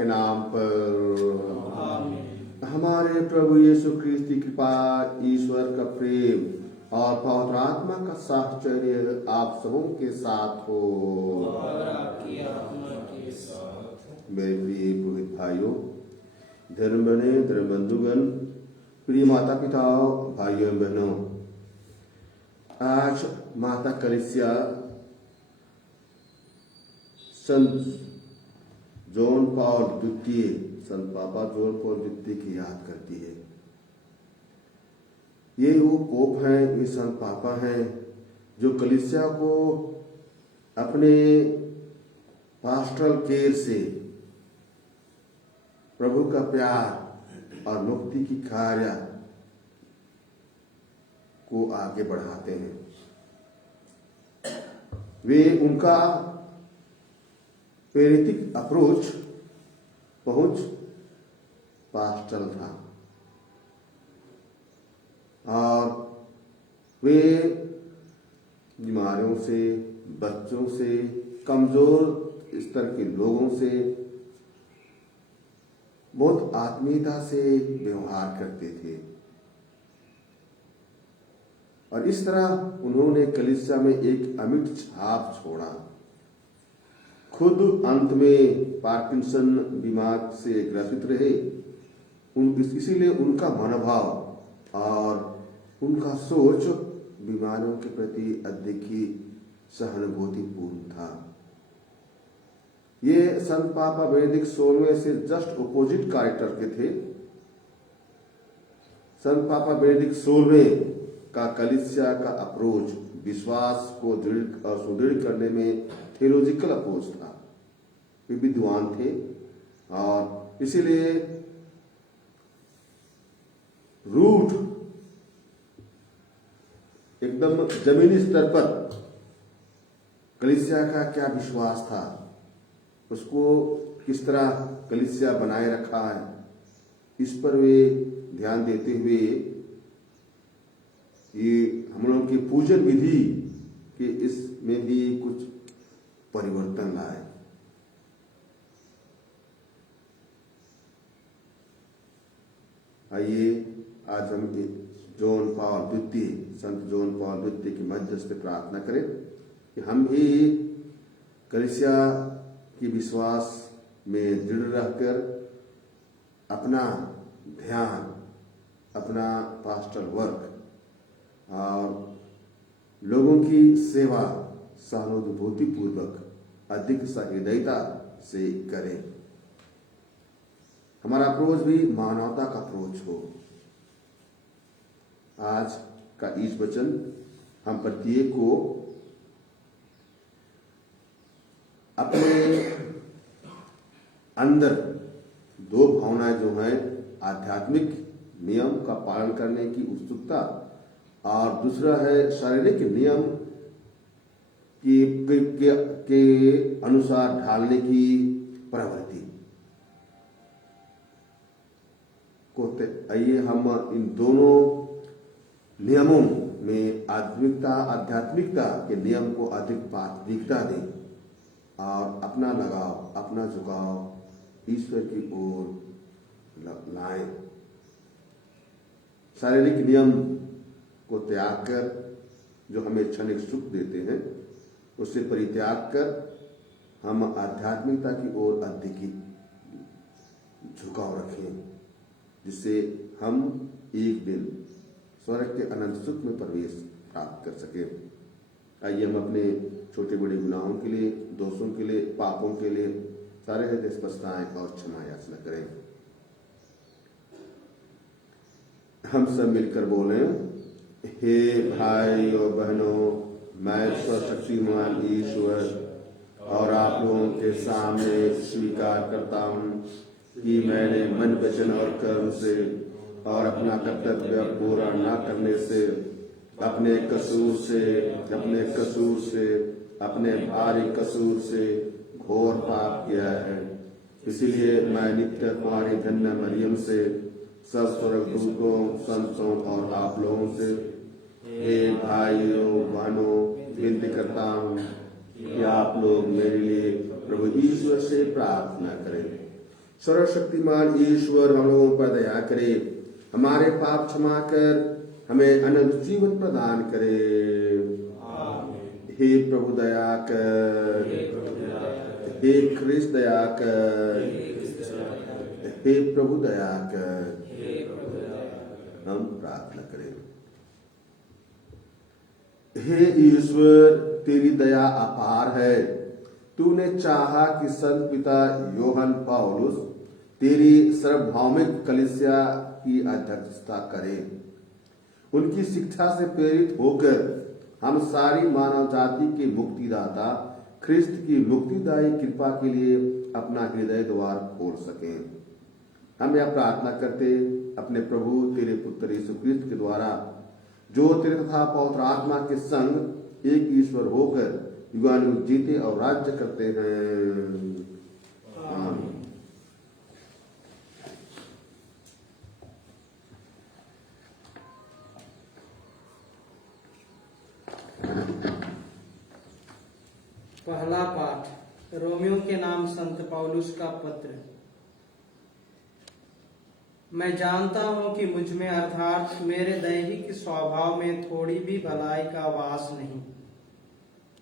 के नाम पर। हमारे प्रभु यीशु ख्रिस्त की कृपा, ईश्वर का प्रेम और पवित्र आत्मा का साहचर्य आप सबों के साथ हो। और आपकी आत्मा के साथ। मेरे प्रिय पुरोहित भाइयों, धर्म बंधुगण, प्रिय माता पिता, भाइयों बहनों, आज माता कलीसिया संत जॉन पॉल द्वितीय, संत पापा जॉन पॉल द्वितीय की याद करती है। ये वो पोप हैं, ये संत पापा हैं जो कलीसिया को अपने पास्टरल केयर से प्रभु का प्यार और मुक्ति की कार्य को आगे बढ़ाते हैं। वे उनका पेरिटिक अप्रोच पहुंच पास्टरल था और वे बीमारियों से, बच्चों से, कमजोर स्तर के लोगों से बहुत आत्मीयता से व्यवहार करते थे और इस तरह उन्होंने कलीसिया में एक अमिट छाप छोड़ा। खुद अंत में पार्किंसन बीमार से ग्रसित रहे, इसीलिए उनका मनोभाव और उनका सोच बीमारियों के प्रति अधिक ही सहानुभूतिपूर्ण था। ये संत पापा बेनेडिक्ट 16वें से जस्ट अपोजिट कैरेक्टर के थे। संत पापा बेनेडिक्ट 16वें का कलीसिया का अप्रोच विश्वास को सुदृढ़ करने में थियोलॉजिकल अप्रोच था। वे विद्वान थे और इसीलिए रूट एकदम जमीनी स्तर पर कलीसिया का क्या विश्वास था, उसको किस तरह कलीसिया बनाए रखा है, इस पर वे ध्यान देते हुए ये हम लोगों की पूजन विधि के इसमें भी कुछ परिवर्तन लाए। आइए आज हम जॉन पॉल द्वितीय, संत जॉन पॉल द्वितीय की मध्यस्थ से प्रार्थना करें कि हम भी कलीसिया की विश्वास में दृढ़ रहकर अपना ध्यान, अपना पास्टरल वर्क और लोगों की सेवा सहानुभूति पूर्वक अधिक सहृदयता से करें। हमारा अप्रोच भी मानवता का अप्रोच हो। आज का ईश वचन हम प्रत्येक को अपने अंदर दो भावनाएं जो हैं, आध्यात्मिक नियम का पालन करने की उत्सुकता और दूसरा है शारीरिक नियम के अनुसार ढालने की प्रवृत्ति को। आइए हम इन दोनों नियमों में आध्यात्मिकता के नियम को अधिक प्राथमिकता दें और अपना लगाव, अपना झुकाव ईश्वर की ओर लाएं। शारीरिक नियम को त्याग कर जो हमें क्षणिक सुख देते हैं, उससे परित्याग कर हम आध्यात्मिकता की ओर अधिक ही झुकाव रखें, जिससे हम एक दिन स्वर्ग के अनंत सुख में प्रवेश प्राप्त कर सके। आइए हम अपने छोटे बड़े गुनाहों के लिए, दोषों के लिए, पापों के लिए सारे हृदय से पछताएं और क्षमा याचना करें। हम सब मिलकर बोलें, हे भाई और बहनों, मैं सर्वशक्तिमान ईश्वर और आप लोगों के सामने स्वीकार करता हूँ कि मैंने मन, वचन और कर्म से और अपना कर्तव्य पूरा न करने से अपने भारी कसूर से घोर पाप किया है। इसलिए मैं नित्य कुमारी धन्य मरियम से, सब स्वर्गदूतों, संतों और आप लोगों से, हे भाइयों बहनों, विनती करता हूँ कि आप लोग मेरे लिए प्रभु ईश्वर से प्रार्थना करें। सर्वशक्तिमान ईश्वर हम लोगों पर दया करे, हमारे पाप क्षमा कर हमें अनंत जीवन प्रदान करे। हे प्रभु दया कर, हे ख्रिस्त दया कर, हे प्रभु दया कर। हम प्रार्थना करें। हे ईश्वर, तेरी दया अपार है। तूने चाहा कि संत पिता योहन पौलुस तेरी सार्वभौमिक कलीसिया की अध्यक्षता करें। उनकी शिक्षा से प्रेरित होकर हम सारी मानव जाति के मुक्तिदाता ख्रिस्त की मुक्तिदायी कृपा के लिए अपना हृदय द्वार खोल सकें। हम यह प्रार्थना करते अपने प्रभु तेरे पुत्र यीशु ख्रिस्त के द्वारा, जो तेरे तथा पवित्र आत्मा के संग एक ईश्वर होकर युगानुयुग जीते और राज्य करते हैं। आमीन। पहला पाठ, रोमियो के नाम संत पौलुस का पत्र। मैं जानता हूं कि मुझ में अर्थात मेरे दैहिक स्वभाव में थोड़ी भी भलाई का वास नहीं,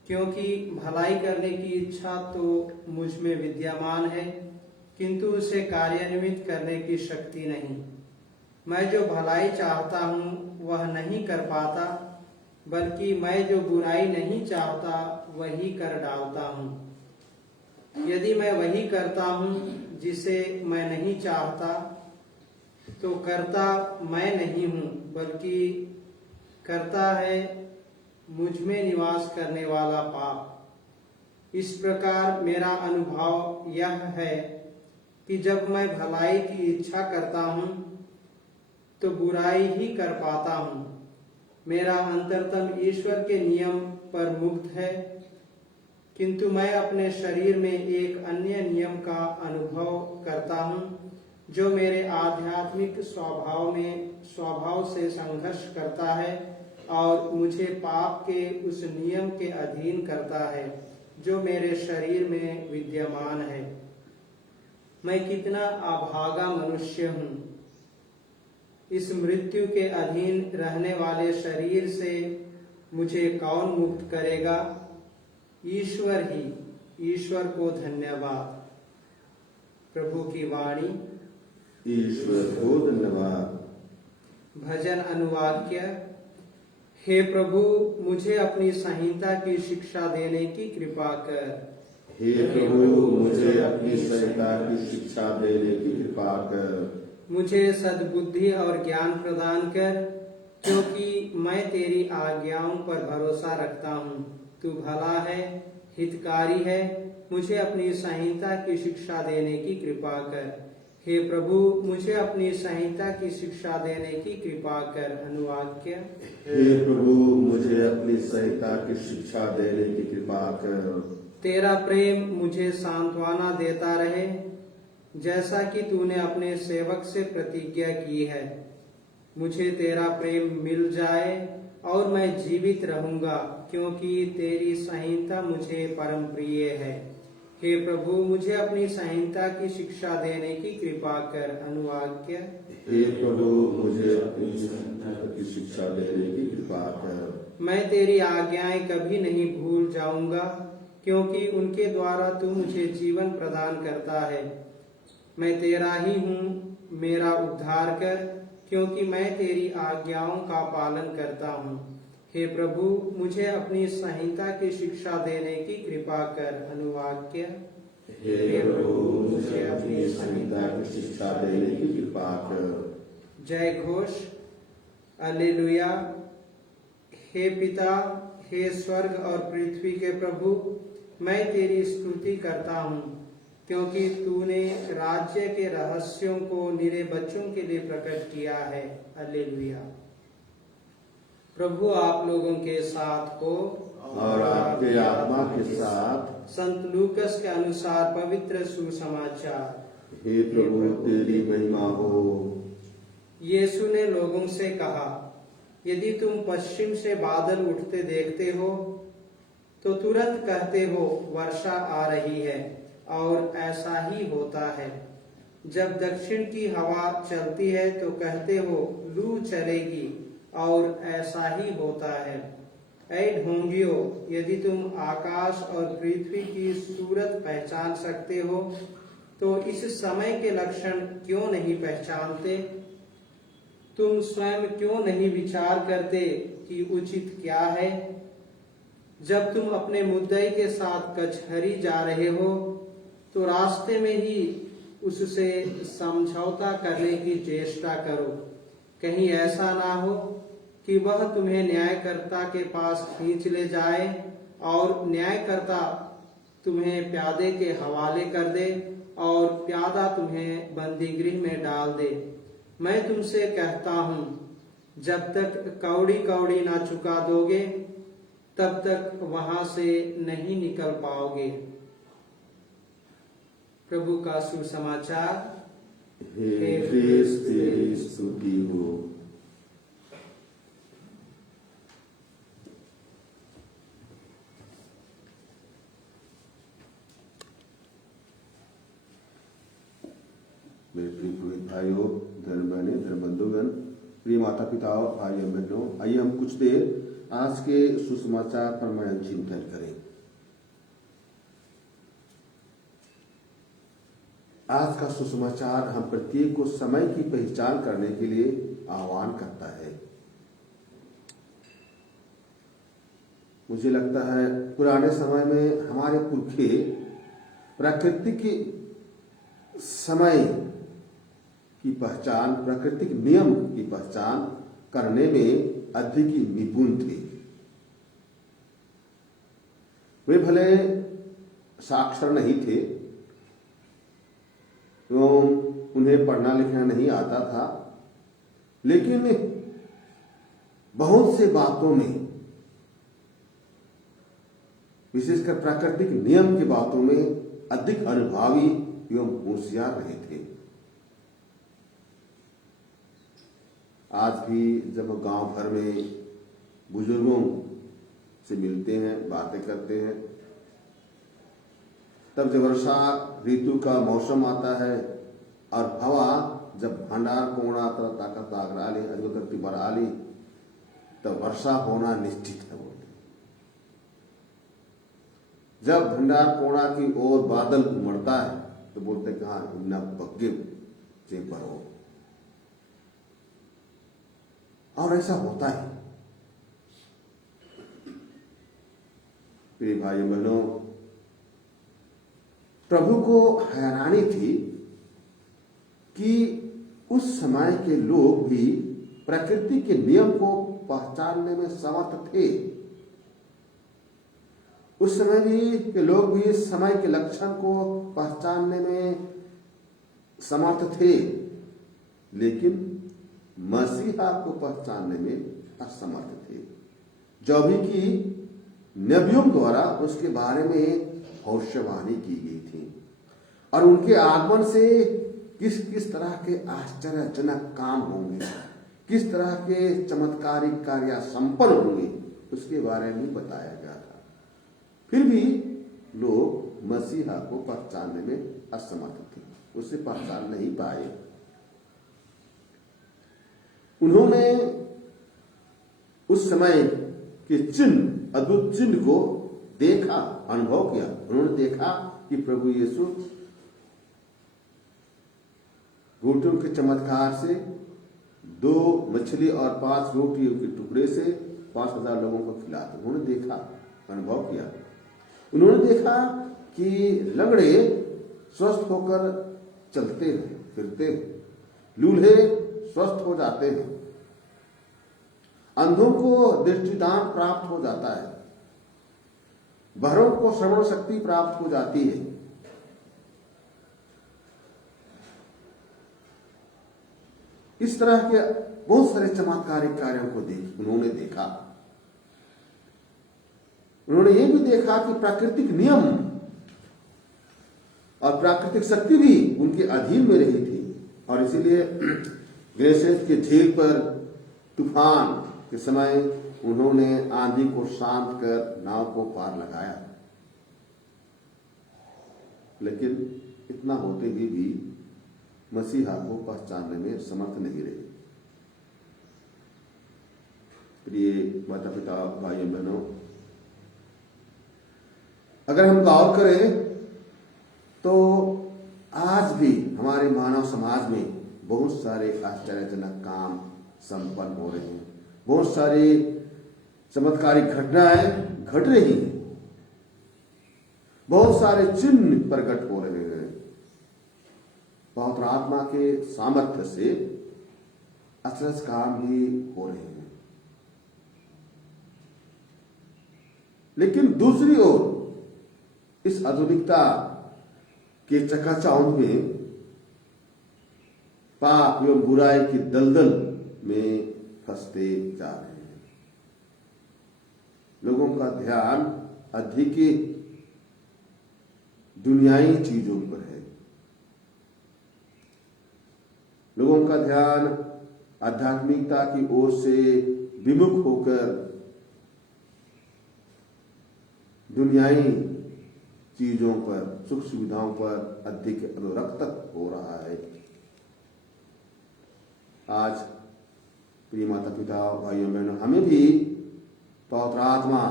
क्योंकि भलाई करने की इच्छा तो मुझ में विद्यमान है, किंतु उसे कार्यान्वित करने की शक्ति नहीं। मैं जो भलाई चाहता हूँ वह नहीं कर पाता, बल्कि मैं जो बुराई नहीं चाहता वही कर डालता हूँ। यदि मैं वही करता हूँ जिसे मैं नहीं चाहता, तो करता मैं नहीं हूँ, बल्कि करता है मुझ में निवास करने वाला पाप। इस प्रकार मेरा अनुभव यह है कि जब मैं भलाई की इच्छा करता हूँ तो बुराई ही कर पाता हूँ। मेरा अंतरतम ईश्वर के नियम पर मुक्त है, किंतु मैं अपने शरीर में एक अन्य नियम का अनुभव करता हूँ, जो मेरे आध्यात्मिक स्वभाव से संघर्ष करता है और मुझे पाप के उस नियम के अधीन करता है जो मेरे शरीर में विद्यमान है। मैं कितना अभागा मनुष्य हूँ। इस मृत्यु के अधीन रहने वाले शरीर से मुझे कौन मुक्त करेगा? ईश्वर ही। ईश्वर को धन्यवाद। प्रभु की वाणी। ईश्वर को धन्यवाद। भजन अनुवाक्य। हे प्रभु, मुझे अपनी संहिता की शिक्षा देने की कृपा कर। हे प्रभु, मुझे अपनी संहिता की शिक्षा देने की कृपा कर। मुझे सद्बुद्धि और ज्ञान प्रदान कर, क्योंकि मैं तेरी आज्ञाओं पर भरोसा रखता हूँ। तू भला है, हितकारी है। मुझे अपनी संहिता की शिक्षा देने की कृपा कर। हे प्रभु, मुझे अपनी संहिता की शिक्षा देने की कृपा कर। अनुवाक्य। हे प्रभु, मुझे अपनी संहिता की शिक्षा देने की कृपा कर। तेरा प्रेम मुझे सांत्वना देता रहे, जैसा कि तूने अपने सेवक से प्रतिज्ञा की है। मुझे तेरा प्रेम मिल जाए और मैं जीवित रहूंगा, क्योंकि तेरी संहिता मुझे परम प्रिय है। हे प्रभु, मुझे अपनी संहिता की शिक्षा देने की कृपा कर। अनुवाक्य। हे प्रभु, मुझे अपनी संहिता की शिक्षा देने की कृपा कर। मैं तेरी आज्ञाएं कभी नहीं भूल जाऊंगा, क्योंकि उनके द्वारा तू मुझे जीवन प्रदान करता है। मैं तेरा ही हूँ, मेरा उद्धार कर, क्योंकि मैं तेरी आज्ञाओं का पालन करता हूँ। हे प्रभु, मुझे अपनी संहिता की शिक्षा देने की कृपा कर। अनुवाक्य। हे प्रभु, मुझे अपनी संहिता की शिक्षा देने की कृपा कर। जय घोष। हालेलुया। हे पिता, हे स्वर्ग और पृथ्वी के प्रभु, मैं तेरी स्तुति करता हूँ, क्योंकि तूने राज्य के रहस्यों को निरे बच्चों के लिए प्रकट किया है। हालेलुया। प्रभु आप लोगों के साथ हो और आपके आत्मा के साथ। संत लूकस के अनुसार पवित्र सुसमाचार। हे प्रभु, तेरी महिमा हो। यीशु ने लोगों से कहा, यदि तुम पश्चिम से बादल उठते देखते हो तो तुरंत कहते हो वर्षा आ रही है, और ऐसा ही होता है। जब दक्षिण की हवा चलती है तो कहते हो लू चलेगी, और ऐसा ही होता है। ऐ ढोंगियो, यदि तुम आकाश और पृथ्वी की सूरत पहचान सकते हो तो इस समय के लक्षण क्यों नहीं पहचानते? तुम स्वयं क्यों नहीं विचार करते कि उचित क्या है? जब तुम अपने मुद्दई के साथ कचहरी जा रहे हो तो रास्ते में ही उससे समझौता करने की चेष्टा करो। कहीं ऐसा ना हो कि वह तुम्हें न्यायकर्ता के पास खींच ले जाए और न्यायकर्ता तुम्हें प्यादे के हवाले कर दे और प्यादा तुम्हें बंदीगृह में डाल दे। मैं तुमसे कहता हूं, जब तक कौड़ी कौड़ी ना चुका दोगे तब तक वहां से नहीं निकल पाओगे। प्रभु का सुसमाचार। हे ख्रीस्त, तेरी स्तुति हो। मेरे प्रिय पुरोहित भाइयों, धर्म बहने, धर्म बंधुगण, प्रिय माता पिताओं, भाइयों बहनों, आइए हम कुछ देर आज के सुसमाचार पर मनन चिंतन करें। आज का सुसमाचार हम प्रत्येक को समय की पहचान करने के लिए आह्वान करता है। मुझे लगता है पुराने समय में हमारे पुरखे प्राकृतिक समय की पहचान, प्राकृतिक नियम की पहचान करने में अधिक ही निपुण थे। वे भले साक्षर नहीं थे एवं उन्हें पढ़ना लिखना नहीं आता था, लेकिन बहुत से बातों में, विशेषकर प्राकृतिक नियम की बातों में अधिक अनुभवी एवं होशियार रहे थे। आज भी जब गांव भर में बुजुर्गों से मिलते हैं, बातें करते हैं, तब जब वर्षा ऋतु का मौसम आता है और हवा जब भंडार कोणा तरह ताकत आगराली अजगती बराली, तब वर्षा होना निश्चित है बोलते। जब भंडार कोणा की ओर बादल उमड़ता है तो बोलते कहा न बग्गे से भरो, और ऐसा होता है। प्रिय भाई बहनों, प्रभु को हैरानी थी कि उस समय के लोग भी प्रकृति के नियम को पहचानने में समर्थ थे। उस समय भी के लोग भी समय के लक्षण को पहचानने में समर्थ थे, लेकिन मसीहा को पहचानने में असमर्थ थे, जो भी कि नबियों द्वारा उसके बारे में भविष्यवाणी की गई थी और उनके आगमन से किस किस तरह के आश्चर्यजनक काम होंगे, किस तरह के चमत्कारिक कार्य संपन्न होंगे, उसके बारे में बताया गया था। फिर भी लोग मसीहा को पहचानने में असमर्थ थे, उसे पहचान नहीं पाए। उन्होंने उस समय के चिन्ह, अद्भुत चिन्ह को देखा, अनुभव किया। उन्होंने देखा कि प्रभु यीशु रोटियों के चमत्कार से, 2 मछली और 5 रोटियों के टुकड़े से 5000 लोगों को खिलाते। उन्होंने देखा, अनुभव किया। उन्होंने देखा कि लंगड़े स्वस्थ होकर चलते हैं, फिरते हैं, लूल्हे स्वस्थ हो जाते हैं, अंधों को दृष्टिदान प्राप्त हो जाता है, बहरों को श्रवण शक्ति प्राप्त हो जाती है। इस तरह के बहुत सारे चमत्कारिक कार्यों को उन्होंने देखा। उन्होंने ये भी देखा कि प्राकृतिक नियम और प्राकृतिक शक्ति भी उनके अधीन में रही थी, और इसीलिए ग्लेशियर के झील पर तूफान के समय उन्होंने आंधी को शांत कर नाव को पार लगाया। लेकिन इतना होते हुए भी मसीहा को पहचानने में समर्थ नहीं रहे। प्रिय माता पिता भाइयों बहनों, अगर हम गौर करें तो आज भी हमारे मानव समाज में बहुत सारे आश्चर्यजनक काम संपन्न हो रहे हैं, बहुत सारी चमत्कारिक घटनाएं घट रही हैं, बहुत सारे चिन्ह प्रकट हो रहे हैं। पवित्र आत्मा के सामर्थ्य से अचरज काम भी हो रहे हैं। लेकिन दूसरी ओर इस आधुनिकता के चकाचौंध में पाप एवं बुराई की दलदल में फंसते जा रहे हैं। लोगों का ध्यान अधिक दुनियाई चीजों पर है। लोगों का ध्यान आध्यात्मिकता की ओर से विमुख होकर दुनियाई चीजों पर, सुख सुविधाओं पर अधिक अनुरक्त हो रहा है। आज प्रिय माता पिता भाइयों बहनों, हमें भी पवित्र आत्मा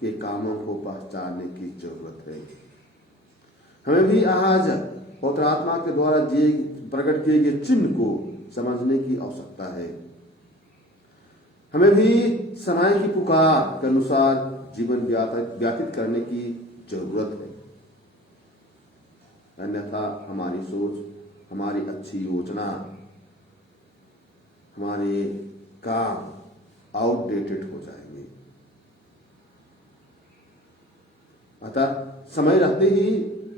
के कामों को पहचानने की जरूरत है। हमें भी आज पवित्र आत्मा के द्वारा प्रकट किए गए चिन्ह को समझने की आवश्यकता है। हमें भी समय की पुकार के अनुसार जीवन व्यतीत करने की जरूरत है। अन्यथा हमारी सोच, हमारी अच्छी योजना, हमारे काम आउटडेटेड हो जाएंगे। अतः समय रहते ही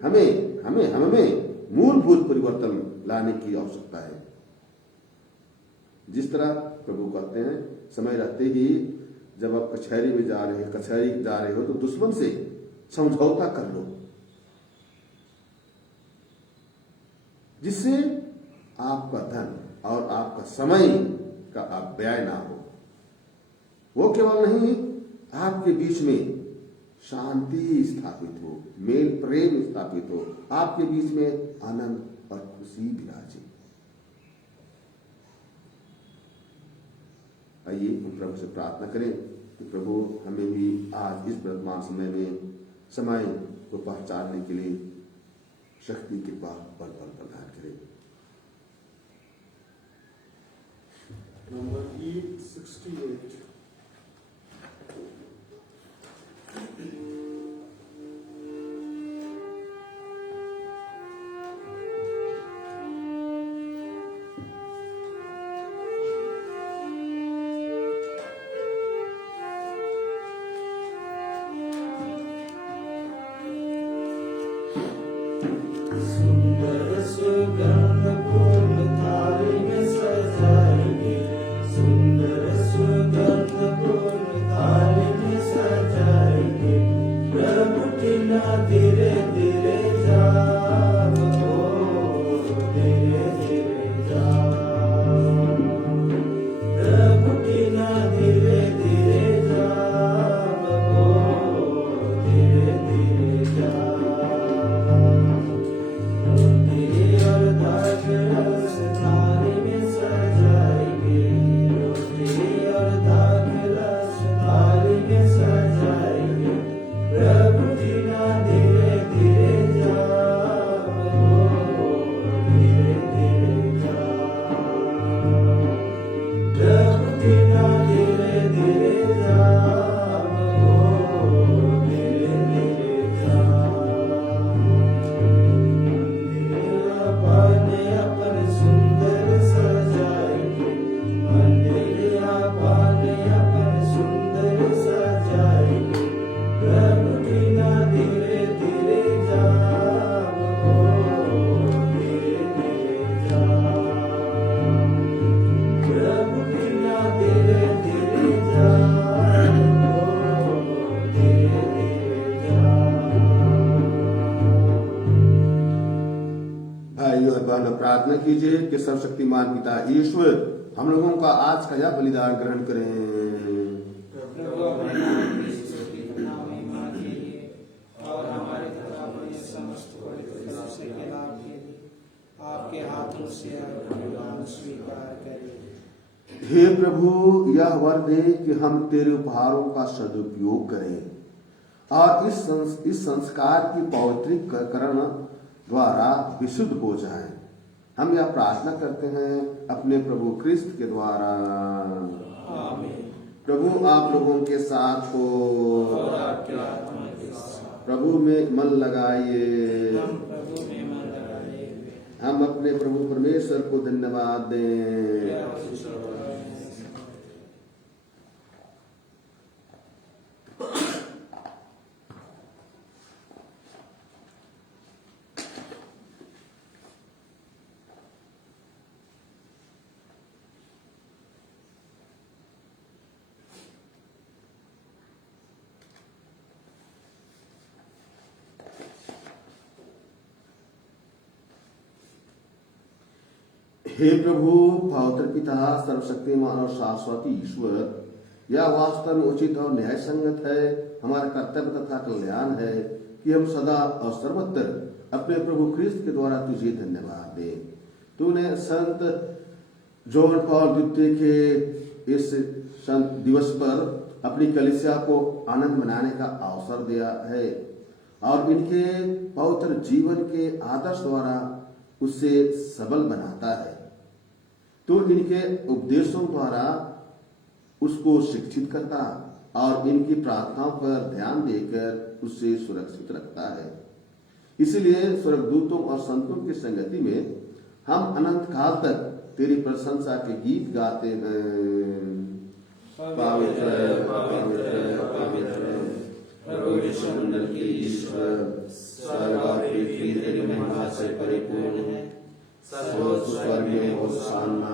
हमें मूलभूत परिवर्तन लाने की आवश्यकता है। जिस तरह प्रभु कहते हैं, समय रहते ही जब आप कचहरी जा रहे हो तो दुश्मन से समझौता कर लो, जिससे आपका धन और आपका समय का अपव्यय ना हो। वो केवल नहीं, आपके बीच में शांति स्थापित हो, मेल प्रेम स्थापित हो, आपके बीच में आनंद और खुशी विराजे। आइए हम प्रभु से प्रार्थना करें कि प्रभु हमें भी आज इस वर्तमान समय में समय को पहचानने के लिए शक्ति के बल प्रदान करें। नंबर 868। प्रार्थना कीजिए कि सर्वशक्तिमान पिता ईश्वर हम लोगों का आज का यह बलिदान ग्रहण करें। और हमारे समस्त आपके हाथों से बलिदान स्वीकार करे। हे प्रभु, यह वर दे कि हम तेरे उपहारों का सदुपयोग करें और इस संस्कार की पवित्रीकरण द्वारा विशुद्ध हो जाएं। हम यह प्रार्थना करते हैं अपने प्रभु क्रिस्त के द्वारा। आमीन। प्रभु आप लोगों के साथ हो और आपके आत्मा के साथ। प्रभु में मन लगाइए। हम प्रभु में मन लगाए हुए हम अपने प्रभु परमेश्वर को धन्यवाद दें। यह उचित है। हे प्रभु, पवित्र पिता, सर्वशक्तिमान और शाश्वती ईश्वर, यह वास्तव में उचित और न्याय संगत है, हमारा कर्तव्य तथा कल्याण है कि हम सदा और सर्वत्र अपने प्रभु क्रिस्त के द्वारा तुझे धन्यवाद दें। तूने संत जॉन पॉल द्वितीय के इस संत दिवस पर अपनी कलीसिया को आनंद मनाने का अवसर दिया है और इनके पवित्र जीवन के आदर्श द्वारा उसे सबल बनाता है। तो इनके उपदेशों द्वारा उसको शिक्षित करता और इनकी प्रार्थनाओं पर ध्यान देकर उसे सुरक्षित रखता है। इसलिए स्वर्गदूतों और संतों की संगति में हम अनंत काल तक तेरी प्रशंसा के गीत गाते हैं। पवित्र पवित्र पवित्र प्रभु विश्वमंडल के ईश्वर, स्वर्ग और पृथ्वी तेरी महिमा से परिपूर्ण है। सर्वोच्च स्वर्ग में होशाना।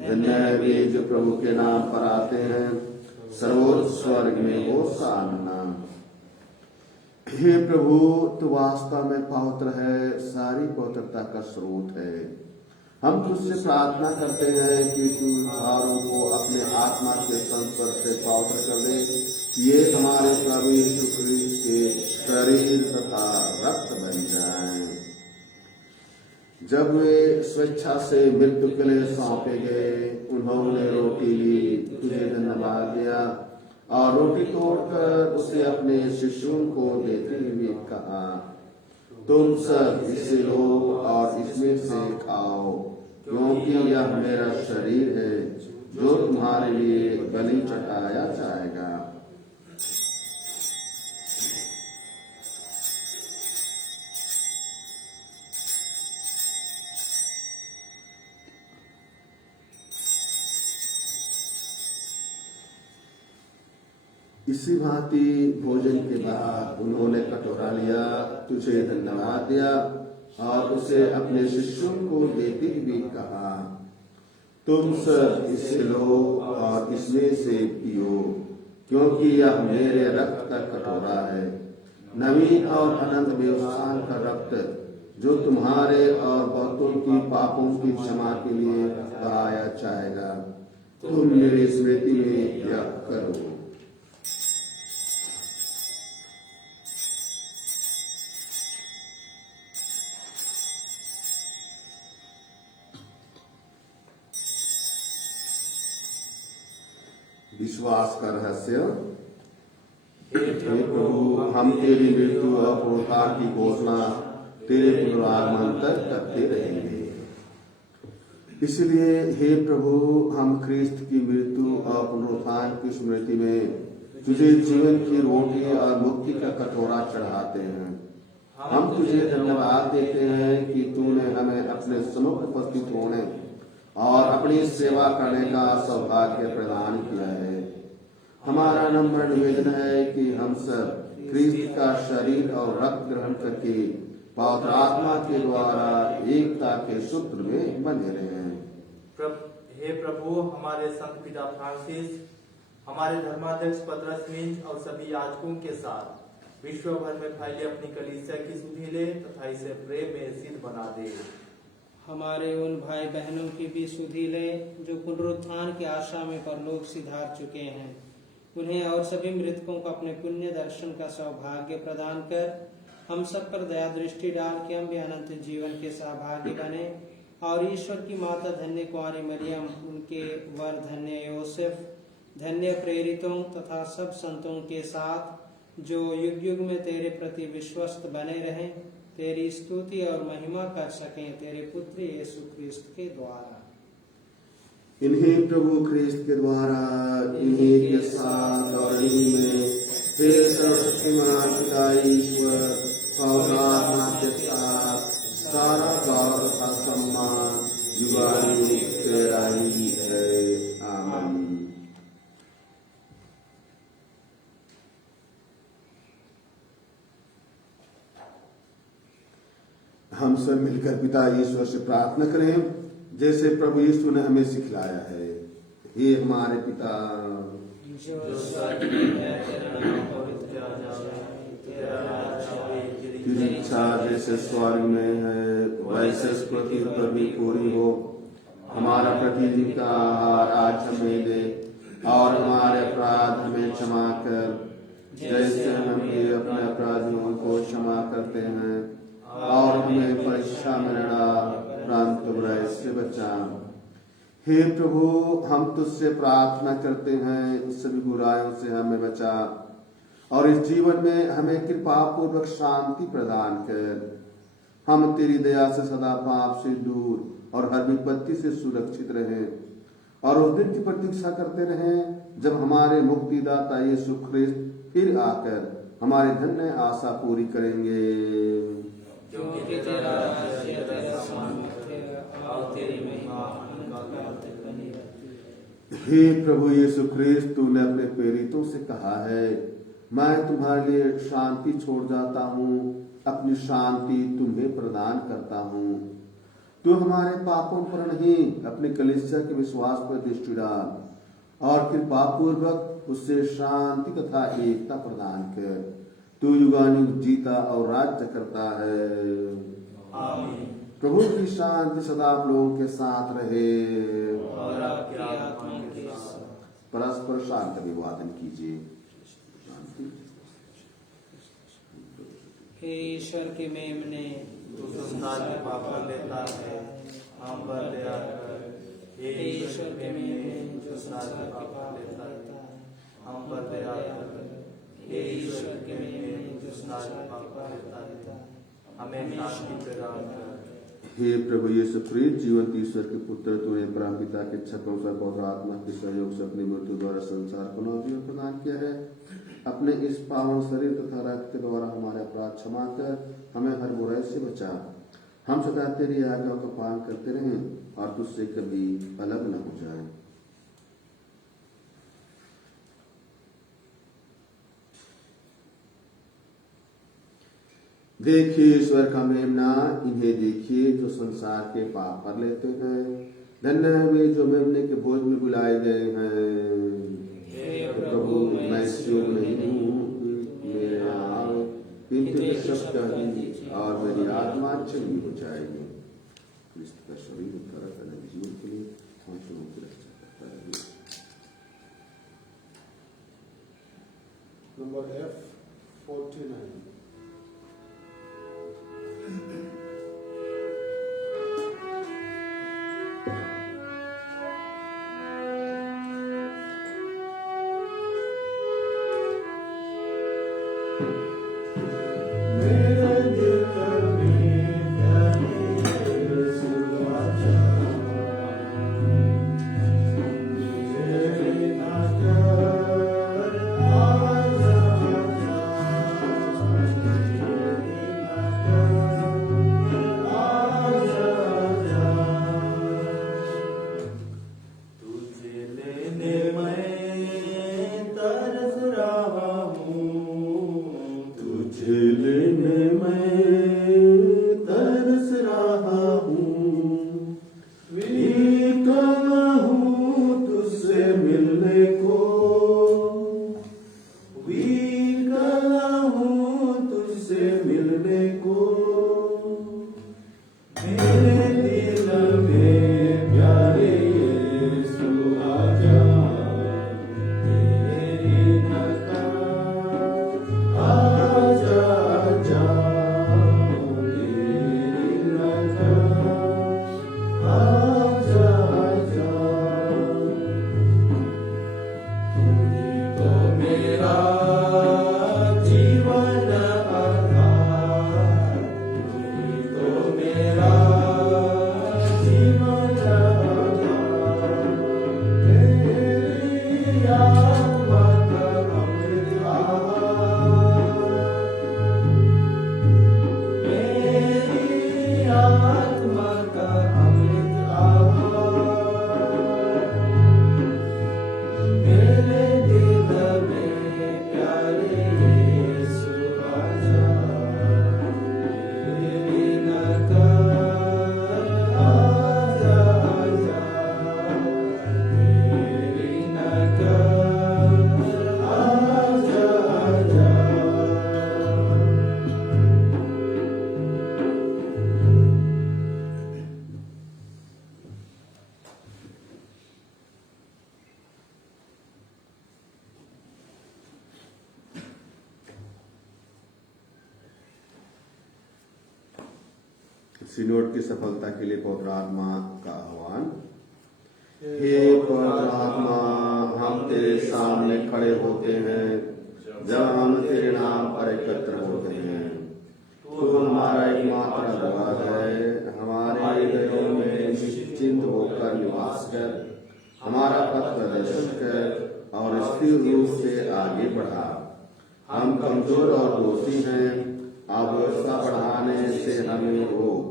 धन्य है वे जो प्रभु के नाम पर आते हैं। सर्वोच्च स्वर्ग में होशाना। हे प्रभु, तू वास्तव में पवित्र है, सारी पवित्रता का स्रोत है। हम तुझसे प्रार्थना करते हैं कि तू भारों को अपने आत्मा के संस्पर्श से पवित्र कर दे। ये हमारे प्रभु यीशु क्रिस्त के शरीर तथा रक्त बन जाएं। जब वे स्वेच्छा से मृत्यु के लिए सौंपे गए, उन्होंने रोटी ली, तुझे धन्यवाद दिया और रोटी तोड़कर उसे अपने शिष्यों को देते हुए कहा, तुम सब इसे लो और इसमें से खाओ, क्योंकि यह मेरा शरीर है जो तुम्हारे लिए बलि चढ़ाया जाएगा। इसी भांति भोजन के बाद उन्होंने कटोरा लिया, तुझे धन्यवाद दिया और उसे अपने शिष्यों को देते हुए कहा, तुम सब इसे लो और इसमें से पियो, क्योंकि यह मेरे रक्त का कटोरा है, नवीन और अनंत व्यवसाय का रक्त, जो तुम्हारे और बहुतों की पापों की क्षमा के लिए बहाया जाएगा। तुम मेरी स्मृति में यह करो। विश्वास का रहस्य। हे प्रभु, हम तेरी मृत्यु और पुनरुत्थान की घोषणा तेरे पुनरागमन तक करते रहेंगे। इसलिए हे प्रभु, हम क्रिस्त की मृत्यु और पुनरुत्थान की स्मृति में तुझे जीवन की रोटी और मुक्ति का कटोरा चढ़ाते हैं। हम तुझे धन्यवाद देते हैं कि तूने हमें अपने सम्मुख उपस्थित होने और अपनी सेवा करने का सौभाग्य प्रदान किया है। हमारा नम्र निवेदन है कि हम सब क्रिस्त का शरीर और रक्त ग्रहण करके पवित्र आत्मा के द्वारा एकता के सूत्र में बने रहे। हे प्रभु, हमारे संत पिता फ्रांसिस, हमारे धर्माध्यक्ष पतरस और सभी याजकों के साथ विश्व भर में फैली अपनी कलीसिया की सुधि ले तथा इसे प्रेम में सिद्ध बना दे। हमारे उन भाई बहनों की भी सुधि ले जो पुनरुत्थान की आशा में परलोक सिधार चुके हैं। उन्हें और सभी मृतकों को अपने पुण्य दर्शन का सौभाग्य प्रदान कर हम सब पर दया दृष्टि डाल के हम भी अनंत जीवन के सहभागी बने और ईश्वर की माता धन्य कुंवारी मरियम, उनके वर धन्य योसेफ, धन्य प्रेरितों तथा सब संतों के साथ जो युग युग में तेरे प्रति विश्वस्त बने रहें, तेरी स्तुति और महिमा कर सकें तेरे पुत्र यीशु ख्रिस्त के द्वारा। इन्हीं प्रभु ख्रिस्त के द्वारा, इन्हीं के साथ और इन्हीं में हे सर्वशक्तिमान पिता ईश्वर और आत्मा के साथ सारा गौरव तथा सम्मान युगानुयुग तेरा ही है। आमीन। हम सब मिलकर पिता ईश्वर से प्रार्थना करें जैसे प्रभु यीशु ने हमें सिखलाया है। हे हमारे पिता, जो स्वर्ग में है, तेरा नाम पवित्र जाए, तेरा राज्य आए, तेरी इच्छा जैसे स्वर्ग में है वैसे पृथ्वी पर भी पूरी हो। हमारा प्रतिदिन का आहार आज हमें दे और हमारे अपराध हमें क्षमा कर जैसे हम भी अपने अपराधियों को क्षमा करते हैं, और हमें परीक्षा में न डाल परंतु बुराई से बचा। हे प्रभु, हम तुझसे प्रार्थना करते हैं सभी बुराइयों से हमें बचा और इस जीवन में हमें कृपा पूर्वक शांति प्रदान कर। हम तेरी दया से सदा पाप से दूर और हर विपत्ति से सुरक्षित रहें और उस दिन की प्रतीक्षा करते रहें जब हमारे मुक्तिदाता यीशु ख्रिस्त फिर आकर हमारी धन्य आशा पूरी करेंगे। क्योंकि तेरा राज्य, तेरा सामर्थ्य और तेरी महिमा अनंत बनी रहती है। हे प्रभु यीशु ख्रिस्त, तूने अपने प्रेरितों से कहा है, मैं तुम्हारे लिए शांति छोड़ जाता हूँ, अपनी शांति तुम्हें प्रदान करता हूँ। तू हमारे पापों पर नहीं अपने कलीसिया के विश्वास पर दृष्टि डाल और कृपा पूर्वक उससे शांति तथा एकता प्रदान कर। तू युगानुयुग जीता और राज्य करता है। आमीन। प्रभु की शांति सदा आप लोगों के साथ रहे और आपकी आत्मा के साथ। परस्पर शांति अभिवादन कीजिए। हे ईश्वर के मेमने, तू संसार के पाप लेता है, हम पर दया कर। हे ईश्वर के मेमने, जो संसार के पाप लेता है, हम पर दया कर। हे ईश्वर के मेमने, जो संसार के पाप लेता है, हमें शांति प्रदान कर। हे प्रभु यीशु ख्रिस्त, जीवंत ईश्वर के पुत्र, तूने परमपिता के इच्छा के अनुसार पवित्र आत्मा के सहयोग से अपनी मृत्यु द्वारा संसार को नवजीवन प्रदान किया है। अपने इस पावन शरीर तथा रक्त के द्वारा हमारे अपराध क्षमा कर हमें हर बुराई से बचा। हम सदा तेरी आज्ञाओं का पालन करते रहें और तुझसे कभी अलग न हो जाए। देखिए ईश्वर का मेमना, इन्हें देखिए जो संसार के पाप पर लेते हैं। धन्य है वे जो मेमने के भोज में बुलाए गए हैं। हे प्रभु, मैं इस योग्य नहीं हूँ मेरे आओ, किंतु वे शब्द कह दीजिए और मेरी आत्मा चंगी हो जाएगी। क्रिस्त का शरीर उत्तर करने जीवन के लिए हम लोगों की रक्षा करता है। Number F49. सिनोड की सफलता के लिए पवित्र आत्मा का आह्वान। हे पवित्र आत्मा, हम तेरे सामने खड़े होते हैं जब हम तेरे नाम पर एकत्र होते हैं। तू हमारा एकमात्र आधार है। हमारे हृदयों में निश्चिंत होकर निवास कर, हमारा पथ प्रदर्शन कर और स्थिर रूप से आगे बढ़ा। हम कमजोर और दोषी हैं। अवस्था बढ़ाने से हमें रोक।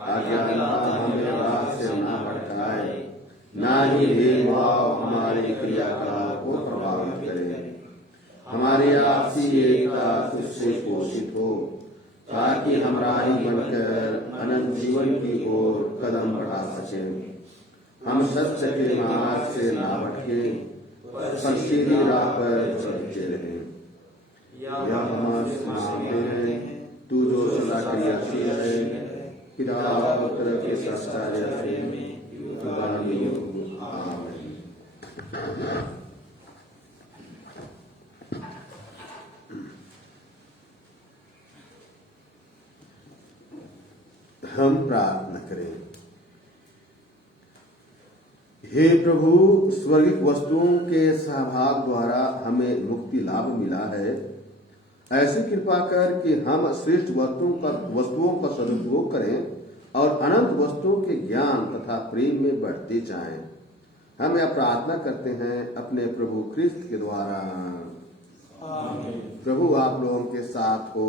अज्ञानता हमें राह से ना भटकाए, ना ही भेदभाव हमारे क्रियाकलाप को प्रभावित करे। हमारी आपसी एकता तुझसे पोषित हो, ताकि हम राही बनकर अनंत जीवन की ओर कदम बढ़ा सकें। हम सत्य के मार्ग से ना भटके, पर सीधी राह पर चलते रहें। यह हम मांगते हैं, तू जो सदा क्रियाशील है, पिता पुत्र के सच्चाई से आमीन। हम प्रार्थना करें। हे प्रभु, स्वर्गिक वस्तुओं के सहभाग द्वारा हमें मुक्ति लाभ मिला है। ऐसी कृपा कर कि हम श्रेष्ठ वस्तुओं का सदुपयोग करें और अनंत वस्तुओं के ज्ञान तथा प्रेम में बढ़ते जाएं। हम यह प्रार्थना करते हैं अपने प्रभु ख्रिस्त के द्वारा। प्रभु आप लोगों के साथ हो।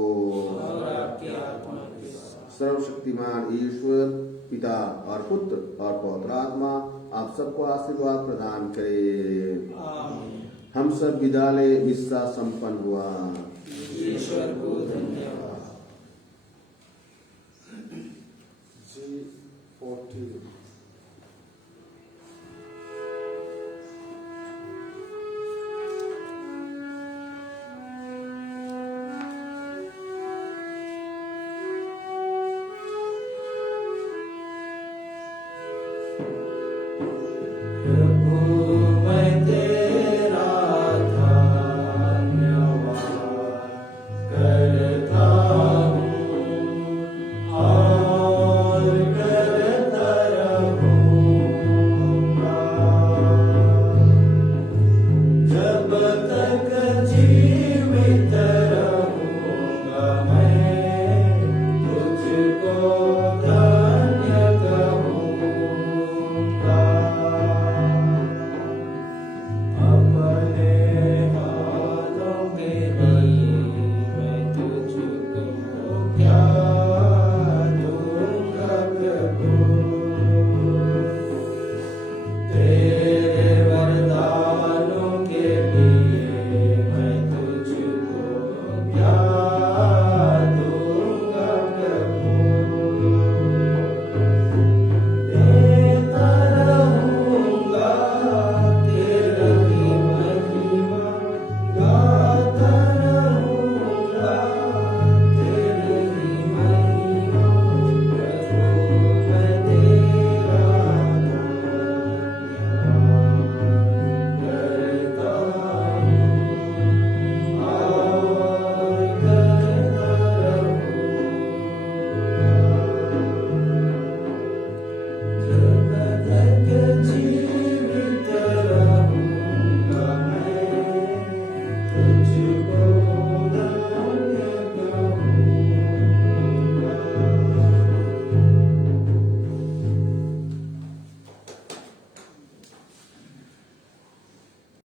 सर्वशक्तिमान ईश्वर पिता और पुत्र और पवित्र आत्मा आप सबको आशीर्वाद प्रदान करे। हम सब विदा ले। मिस्सा संपन्न हुआ। ईश्वर को धन्यवाद। G14